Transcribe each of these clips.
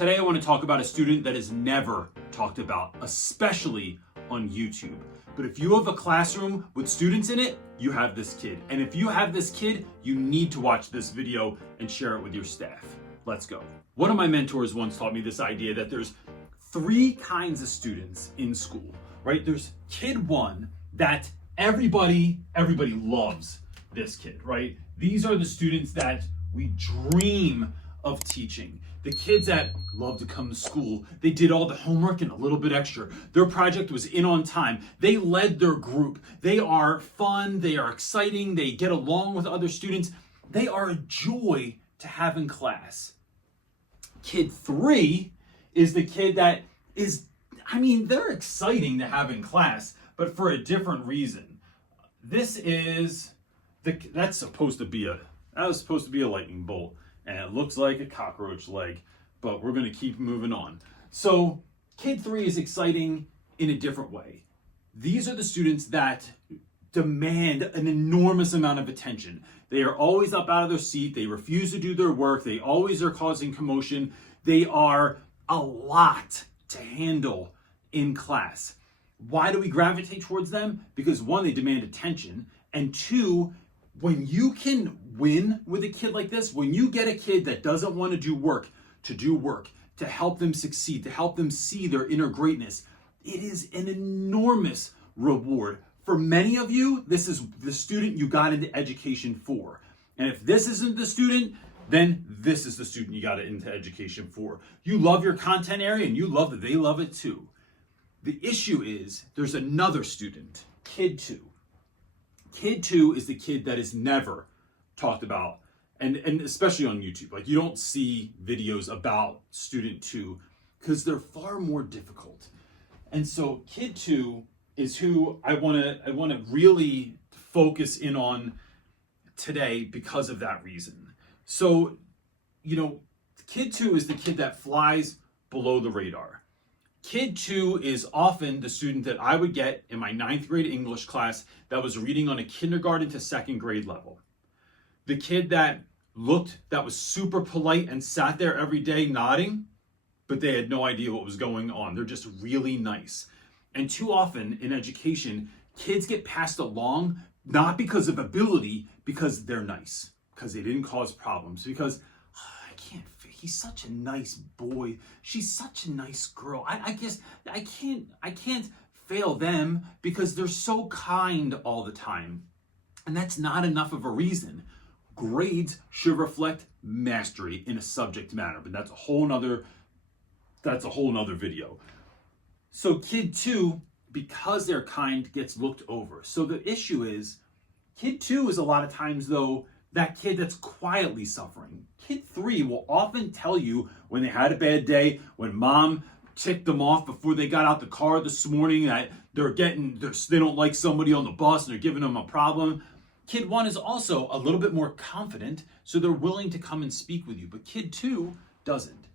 Today I want to talk about a student that is never talked about, especially on YouTube. But if you have a classroom with students in it, you have this kid. And if you have this kid, you need to watch this video and share it with your staff. Let's go. One of my mentors once taught me this idea that there's three kinds of students in school, right? There's kid one that everybody loves this kid, right? These are the students that we dream of teaching. The kids that love to come to school, they did all the homework and a little bit extra. Their project was in on time. They led their group. They are fun, they are exciting, they get along with other students. They are a joy to have in class. Kid three is the kid that is, they're exciting to have in class, but for a different reason. This is, that was supposed to be a lightning bolt. And it looks like a cockroach leg, but we're going to keep moving on. So kid three is exciting in a different way. These are the students that demand an enormous amount of attention. They are always up out of their seat. They refuse to do their work. They always are causing commotion. They are a lot to handle in class. Why do we gravitate towards them? Because one, they demand attention, and two, when you can win with a kid like this, when you get a kid that doesn't want to do work, to help them succeed, to help them see their inner greatness, it is an enormous reward. For many of you, this is the student you got into education for. And if this isn't the student, then this is the student you got into education for. You love your content area and you love that they love it too. The issue is there's another student, kid two. Kid two is the kid that is never talked about, and especially on YouTube. Like, you don't see videos about student two because they're far more difficult. And so kid two is who I want to really focus in on today because of that reason. So, kid two is the kid that flies below the radar. Kid two is often the student that I would get in my 9th grade English class that was reading on a kindergarten to 2nd grade level. The kid that was super polite and sat there every day nodding, but they had no idea what was going on. They're just really nice. And too often in education, kids get passed along not because of ability, because they're nice, because they didn't cause problems, because he's such a nice boy. She's such a nice girl. I guess I can't fail them because they're so kind all the time. And that's not enough of a reason. Grades should reflect mastery in a subject matter, but that's a whole nother video. So kid two, because they're kind, gets looked over. So the issue is, kid two is a lot of times though that kid that's quietly suffering. Kid three will often tell you when they had a bad day, when mom ticked them off before they got out the car this morning, that they don't like somebody on the bus and they're giving them a problem. Kid one is also a little bit more confident, so they're willing to come and speak with you, but kid two doesn't.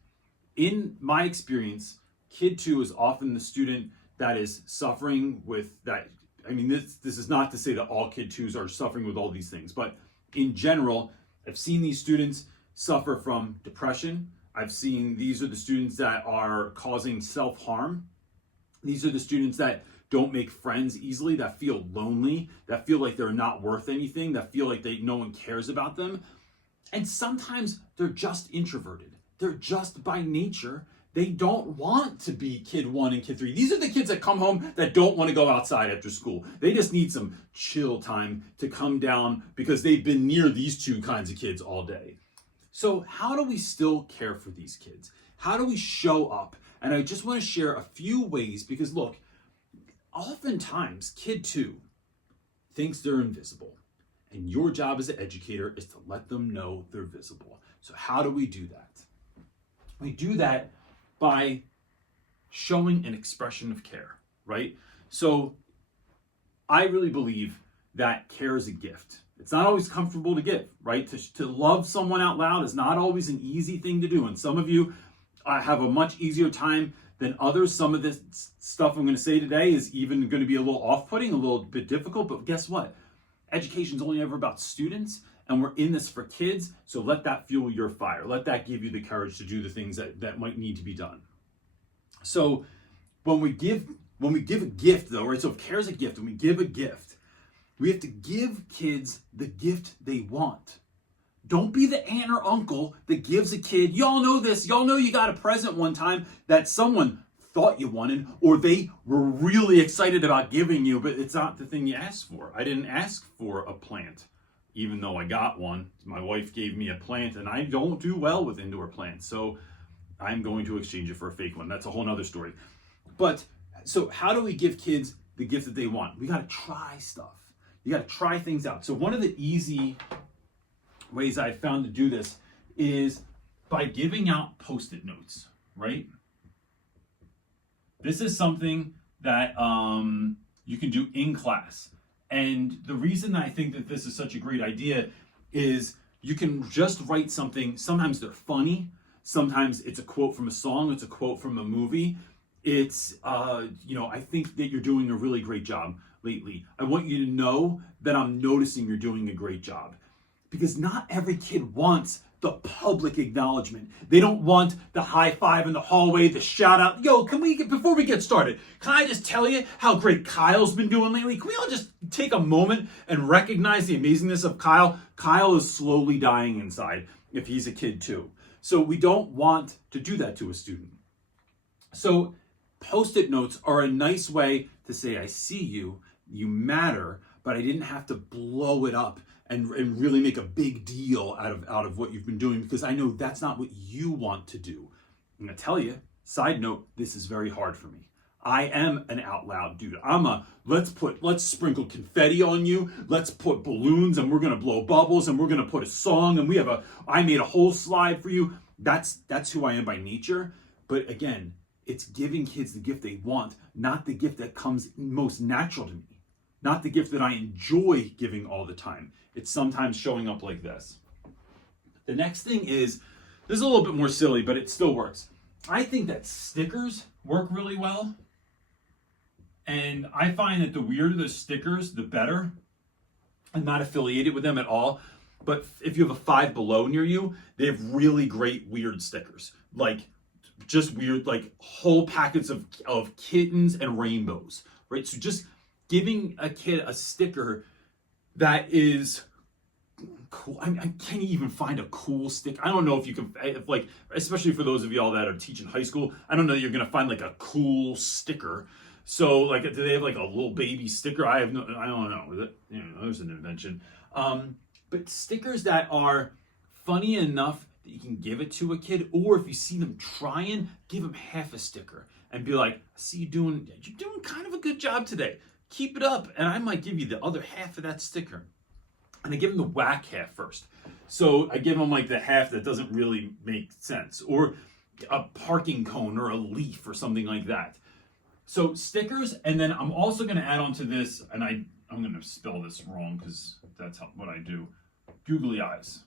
In my experience, kid two is often the student that is suffering with that. This is not to say that all kid twos are suffering with all these things, but in general, I've seen these students suffer from depression. I've seen these are the students that are causing self-harm. These are the students that don't make friends easily, that feel lonely, that feel like they're not worth anything, that feel like no one cares about them. And sometimes they're just introverted. They're just by nature, they don't want to be kid one and kid three. These are the kids that come home that don't want to go outside after school. They just need some chill time to come down because they've been near these two kinds of kids all day. So how do we still care for these kids? How do we show up? And I just want to share a few ways, because look, oftentimes kid two thinks they're invisible. And your job as an educator is to let them know they're visible. So how do we do that? We do that by showing an expression of care, right? So I really believe that care is a gift. It's not always comfortable to give, right? To love someone out loud is not always an easy thing to do. And some of you have a much easier time than others. Some of this stuff I'm going to say today is even going to be a little off-putting, a little bit difficult, but guess what? Education is only ever about students. and we're in this for kids. So let that fuel your fire. Let that give you the courage to do the things that might need to be done. So when we give a gift though, right? So if care is a gift, when we give a gift, we have to give kids the gift they want. Don't be the aunt or uncle that gives a kid, y'all know this, y'all know you got a present one time that someone thought you wanted, or they were really excited about giving you, but it's not the thing you asked for. I didn't ask for a plant, even though I got one. My wife gave me a plant, and I don't do well with indoor plants, so I'm going to exchange it for a fake one. That's a whole nother story. But, so how do we give kids the gift that they want? We gotta try stuff. You gotta try things out. So one of the easy ways I've found to do this is by giving out Post-it notes, right? This is something that you can do in class. And the reason I think that this is such a great idea is you can just write something. Sometimes they're funny. Sometimes it's a quote from a song. It's a quote from a movie. It's, I think that you're doing a really great job lately. I want you to know that I'm noticing you're doing a great job. Because not every kid wants the public acknowledgement. They don't want the high five in the hallway, the shout out. Yo, before we get started, can I just tell you how great Kyle's been doing lately? Can we all just take a moment and recognize the amazingness of Kyle? Kyle is slowly dying inside if he's a kid too. So we don't want to do that to a student. So Post-it notes are a nice way to say, I see you, you matter, but I didn't have to blow it up and really make a big deal out of what you've been doing, because I know that's not what you want to do. I'm gonna tell you, side note, this is very hard for me. I am an out loud dude. Let's sprinkle confetti on you, let's put balloons and we're gonna blow bubbles and we're gonna put a song and I made a whole slide for you. That's who I am by nature. But again, it's giving kids the gift they want, not the gift that comes most natural to me. Not the gift that I enjoy giving all the time. It's sometimes showing up like this. The next thing is, this is a little bit more silly, but it still works. I think that stickers work really well. And I find that the weirder the stickers, the better. I'm not affiliated with them at all. But if you have a Five Below near you, they have really great weird stickers. Like, just weird, like whole packets of kittens and rainbows, right? So just giving a kid a sticker that is cool. I can't even find a cool sticker. I don't know if you can, especially for those of y'all that are teaching high school, I don't know that you're gonna find like a cool sticker. So like, do they have like a little baby sticker? I don't know. There's an invention. But stickers that are funny enough that you can give it to a kid, or if you see them trying, give them half a sticker and be like, I see you're doing kind of a good job today. Keep it up, and I might give you the other half of that sticker. And I give them the whack half first. So I give them like the half that doesn't really make sense, or a parking cone or a leaf or something like that. So stickers, and then I'm also going to add on to this, and I'm going to spell this wrong because that's what I do. Googly eyes.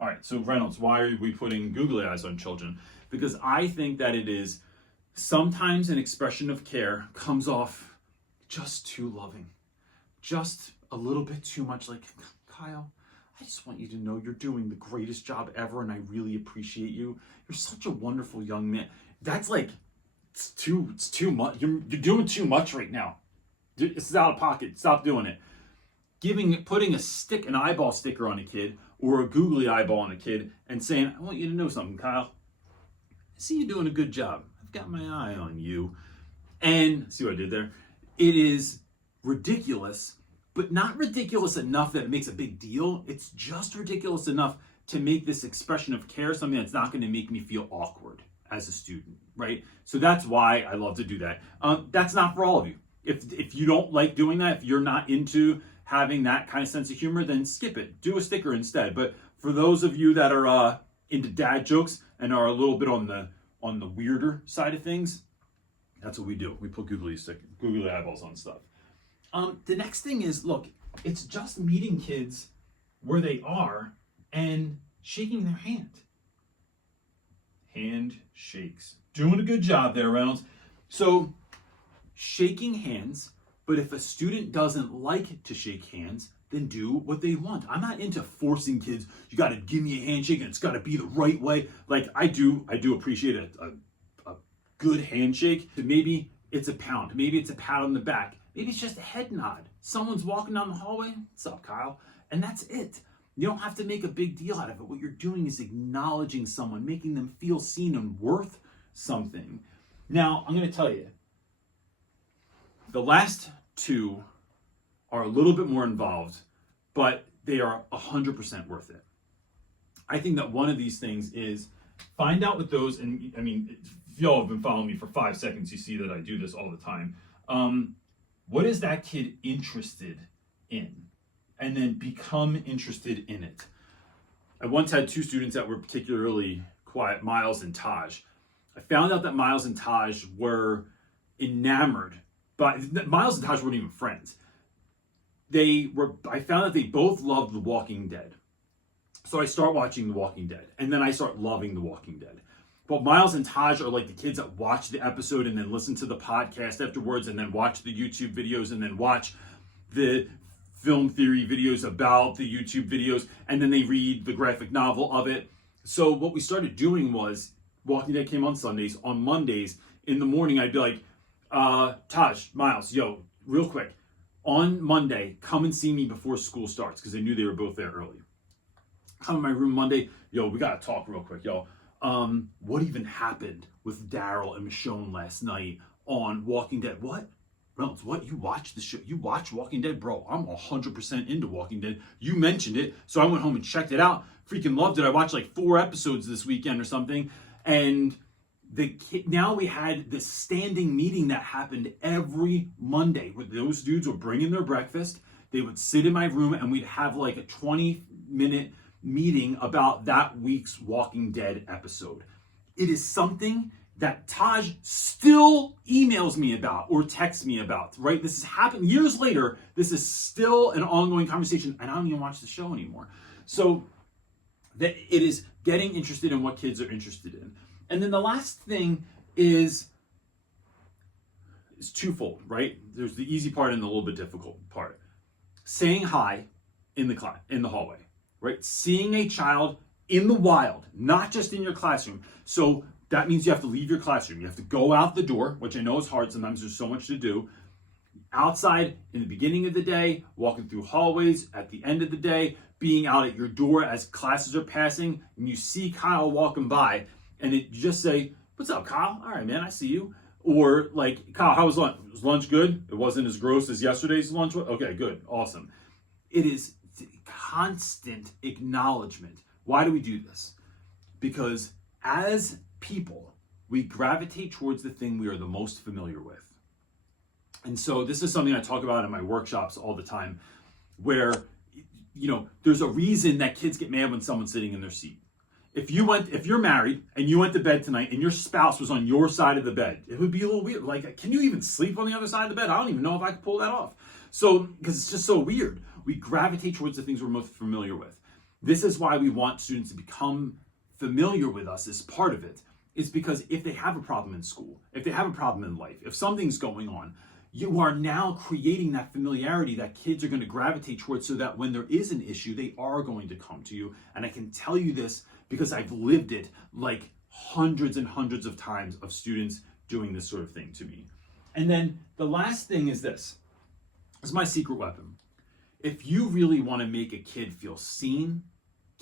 All right, so Reynolds, why are we putting googly eyes on children? Because I think that it is sometimes an expression of care comes off just too loving, just a little bit too much like, Kyle, I just want you to know you're doing the greatest job ever and I really appreciate you. You're such a wonderful young man. That's like, it's too much. You're doing too much right now. This is out of pocket. Stop doing it. Putting an eyeball sticker on a kid or a googly eyeball on a kid and saying, I want you to know something, Kyle. I see you doing a good job. I've got my eye on you. And see what I did there? It is ridiculous, but not ridiculous enough that it makes a big deal. It's just ridiculous enough to make this expression of care something that's not going to make me feel awkward as a student, right? So that's why I love to do that. That's not for all of you. If you don't like doing that, if you're not into having that kind of sense of humor, then skip it. Do a sticker instead. But for those of you that are into dad jokes and are a little bit on the weirder side of things, that's what we do. We put googly eyeballs on stuff. The next thing is, look, it's just meeting kids where they are and shaking their hand. Handshakes. Doing a good job there, Reynolds. So, shaking hands, but if a student doesn't like to shake hands, then do what they want. I'm not into forcing kids. You got to give me a handshake and it's got to be the right way. Like I do appreciate a good handshake. Maybe it's a pound. Maybe it's a pat on the back. Maybe it's just a head nod. Someone's walking down the hallway. What's up, Kyle? And that's it. You don't have to make a big deal out of it. What you're doing is acknowledging someone, making them feel seen and worth something. Now, I'm going to tell you, the last two are a little bit more involved, but they are 100% worth it. I think that one of these things is find out what those, and I mean, if y'all have been following me for 5 seconds, you see that I do this all the time. What is that kid interested in? And then become interested in it. I once had 2 students that were particularly quiet, Miles and Taj. I found out that Miles and Taj were enamored, but Miles and Taj weren't even friends. I found that they both loved The Walking Dead. So I start watching The Walking Dead, and then I start loving The Walking Dead. But Miles and Taj are like the kids that watch the episode and then listen to the podcast afterwards, and then watch the YouTube videos, and then watch the film theory videos about the YouTube videos, and then they read the graphic novel of it. So what we started doing was, Walking Dead came on Sundays. On Mondays in the morning, I'd be like, Taj, Miles, yo, real quick, on Monday, come and see me before school starts, because I knew they were both there early. Come in my room Monday, yo, we gotta talk real quick, yo. What even happened with Daryl and Michonne last night on Walking Dead? What? Reynolds, what? You watch the show? You watch Walking Dead? Bro, I'm 100% into Walking Dead. You mentioned it, so I went home and checked it out. Freaking loved it. I watched like 4 episodes this weekend or something. And now we had this standing meeting that happened every Monday where those dudes would bring in their breakfast. They would sit in my room and we'd have like a 20-minute meeting about that week's Walking Dead episode. It is something that Taj still emails me about or texts me about, right? This has happened years later. This is still an ongoing conversation, and I don't even watch the show anymore. So that it is getting interested in what kids are interested in. And then the last thing is twofold, right? There's the easy part and the little bit difficult part. Saying hi in the hallway, right? Seeing a child in the wild, not just in your classroom. So that means you have to leave your classroom. You have to go out the door, which I know is hard. Sometimes there's so much to do. Outside in the beginning of the day, walking through hallways at the end of the day, being out at your door as classes are passing, and you see Kyle walking by, and you just say, "What's up, Kyle? All right, man, I see you." Or like, "Kyle, how was lunch? Was lunch good? It wasn't as gross as yesterday's lunch? Okay, good, awesome." It is constant acknowledgement. Why do we do this? Because as people, we gravitate towards the thing we are the most familiar with. And so this is something I talk about in my workshops all the time, where, you know, there's a reason that kids get mad when someone's sitting in their seat. If you're married and you went to bed tonight and your spouse was on your side of the bed, it would be a little weird. Like, can you even sleep on the other side of the bed? I don't even know if I could pull that off. So, because it's just so weird. We gravitate towards the things we're most familiar with. This is why we want students to become familiar with us as part of it. It's because if they have a problem in school, if they have a problem in life, if something's going on, you are now creating that familiarity that kids are going to gravitate towards, so that when there is an issue, they are going to come to you. And I can tell you this because I've lived it like hundreds and hundreds of times of students doing this sort of thing to me. And then the last thing is this. This is my secret weapon. If you really want to make a kid feel seen,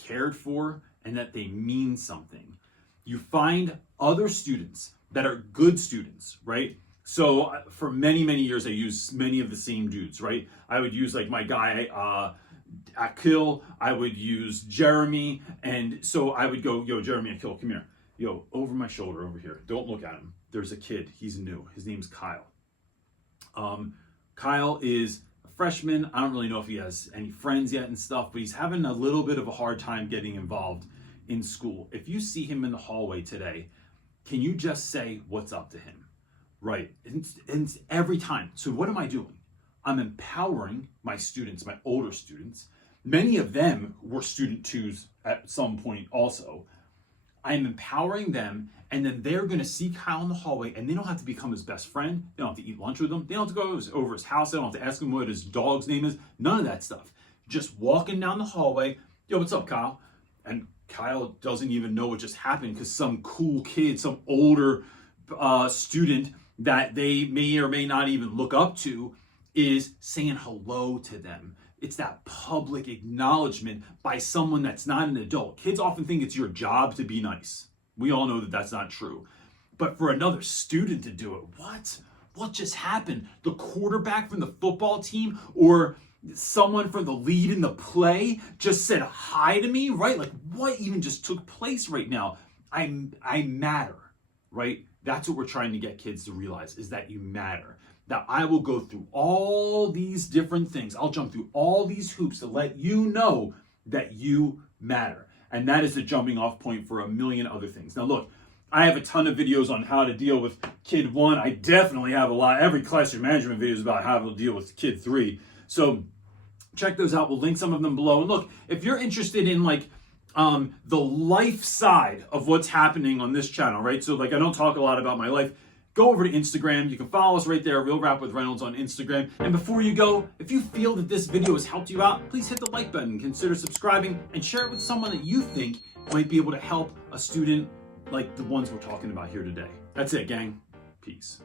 cared for, and that they mean something, you find other students that are good students, right? So for many, many years, I used many of the same dudes, right? I would use like my guy, Akil, I would use Jeremy. And so I would go, "Yo, Jeremy, Akil, come here. Yo, over my shoulder over here. Don't look at him. There's a kid, he's new. His name's Kyle. Kyle is a freshman. I don't really know if he has any friends yet and stuff, but he's having a little bit of a hard time getting involved in school. If you see him in the hallway today, can you just say what's up to him?" Right? And every time. So what am I doing? I'm empowering my students, my older students. Many of them were student twos at some point also. I'm empowering them, and then they're going to see Kyle in the hallway, and they don't have to become his best friend. They don't have to eat lunch with him. They don't have to go over his house. They don't have to ask him what his dog's name is. None of that stuff. just walking down the hallway. Yo, what's up, Kyle? And Kyle doesn't even know what just happened because some cool kid, some older student that they may or may not even look up to is saying hello to them. It's that public acknowledgement by someone that's not an adult. Kids often think it's your job to be nice. We all know that that's not true. But for another student to do it, what? What just happened? The quarterback from the football team or someone from the lead in the play just said hi to me, right? Like, what even just took place right now? I matter, right? That's what we're trying to get kids to realize, is that you matter. That I will go through all these different things. I'll jump through all these hoops to let you know that you matter. And that is the jumping off point for a million other things. Now look, I have a ton of videos on how to deal with kid 1. I definitely have a lot. Every classroom management video is about how to deal with kid 3. So check those out. We'll link some of them below. And look, if you're interested in like the life side of what's happening on this channel, right? So like I don't talk a lot about my life. Go over to Instagram. You can follow us right there, Real Rap with Reynolds on Instagram. And before you go, if you feel that this video has helped you out, please hit the like button, consider subscribing, and share it with someone that you think might be able to help a student like the ones we're talking about here today. That's it, gang. Peace.